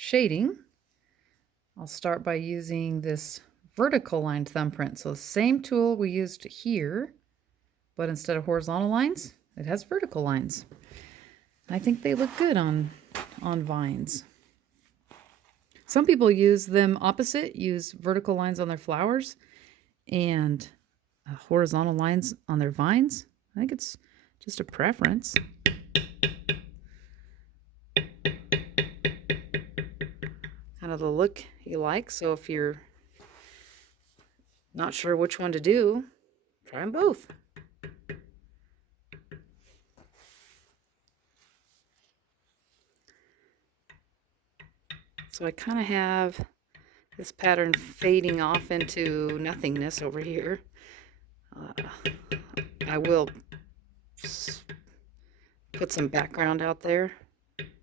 shading, I'll start by using this vertical line thumbprint. So the same tool we used here, but instead of horizontal lines, it has vertical lines. I think they look good on vines. Some people use them opposite, use vertical lines on their flowers and horizontal lines on their vines. I think it's just a preference. Kind of the look you like. So if you're not sure which one to do, try them both. So I kind of have this pattern fading off into nothingness over here. I will put some background out there,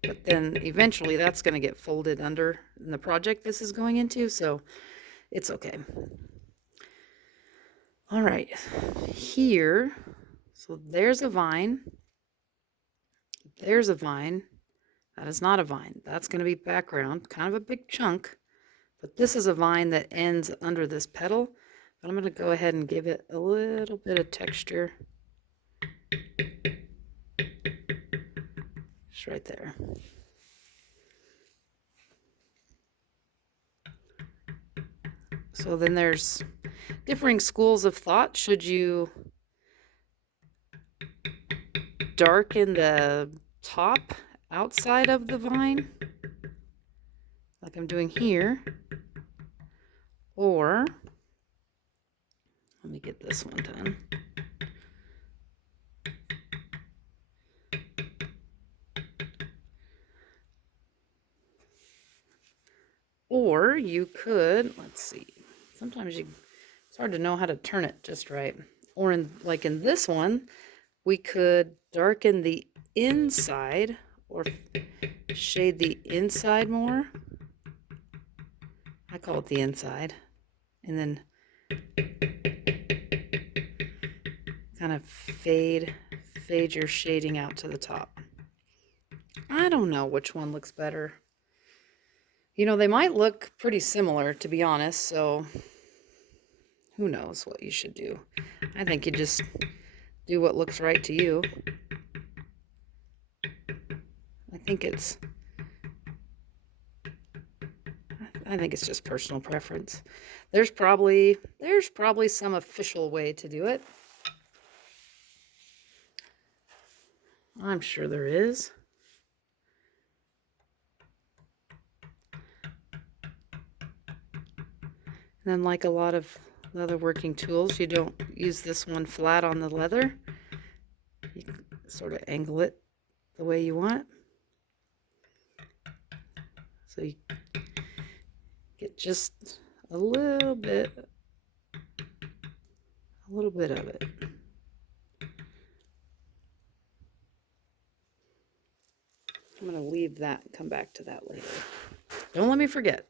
but then eventually that's going to get folded under in the project this is going into, so it's okay. All right, here, so there's a vine. There's a vine. That is not a vine. That's going to be background, kind of a big chunk. But this is a vine that ends under this petal. But I'm going to go ahead and give it a little bit of texture. Just right there. So then there's differing schools of thought. Should you darken the top outside of the vine, like I'm doing here, or let me get this one done. Or you could, let's see, sometimes it's hard to know how to turn it just right. Or like in this one, we could darken the inside or shade the inside more. I call it the inside. And then kind of fade your shading out to the top. I don't know which one looks better. You know, they might look pretty similar, to be honest, so who knows what you should do. I think you just do what looks right to you. I think it's just personal preference. There's probably some official way to do it. I'm sure there is. And then, like a lot of leather working tools, you don't use this one flat on the leather. You can sort of angle it the way you want. So you get just a little bit of it. I'm going to leave that and come back to that later. Don't let me forget.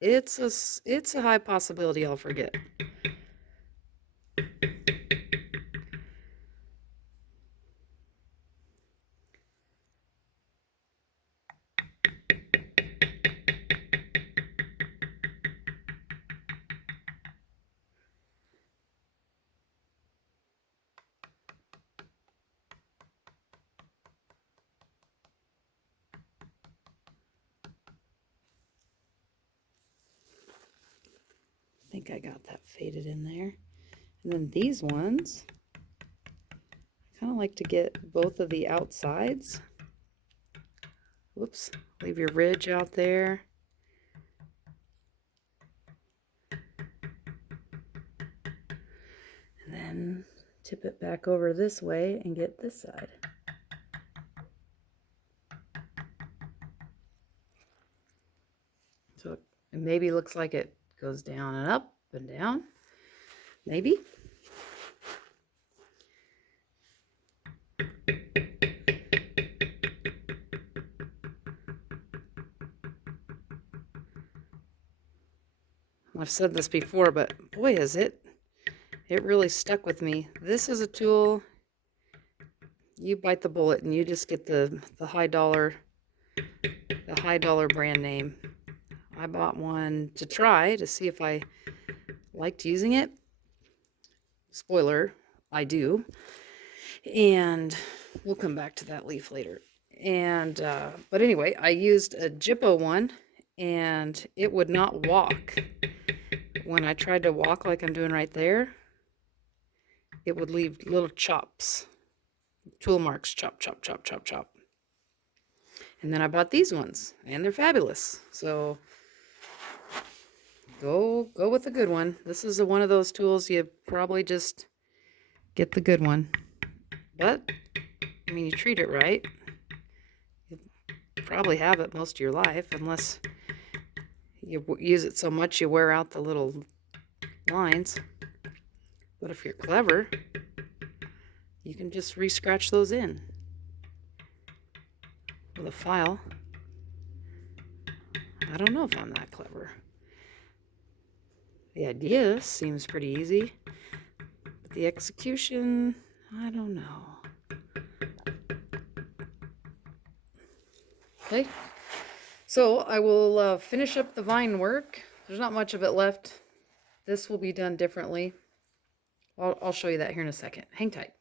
It's a high possibility I'll forget. I think I got that faded in there. And then these ones, I kind of like to get both of the outsides. Whoops, leave your ridge out there. And then tip it back over this way and get this side. So it maybe looks like it goes down and up and down. Maybe. I've said this before, but boy, it really stuck with me. This is a tool, you bite the bullet and you just get the high dollar brand name. I bought one to try to see if I liked using it. Spoiler, I do. And we'll come back to that leaf later. And, but anyway, I used a Jippo one and it would not walk. When I tried to walk like I'm doing right there, it would leave little chops, tool marks, chop, chop, chop, chop, chop. And then I bought these ones, and they're fabulous. So go with a good one. This is one of those tools you probably just get the good one. But I mean, you treat it right, you probably have it most of your life, unless you use it so much you wear out the little lines. But if you're clever, you can just re-scratch those in with a file. I don't know if I'm that clever. The idea seems pretty easy, but the execution, I don't know. Okay, so I will finish up the vine work. There's not much of it left. This will be done differently. I'll show you that here in a second. Hang tight.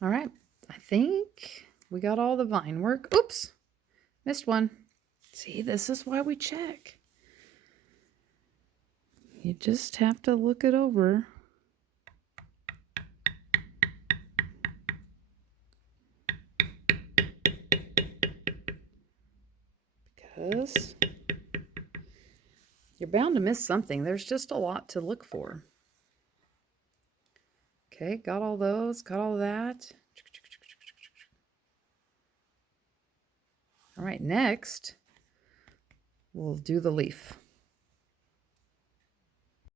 All right, I think we got all the vine work. Oops, missed one. See, this is why we check. You just have to look it over. Because you're bound to miss something. There's just a lot to look for. Okay, got all those, got all that. All right, next we'll do the leaf.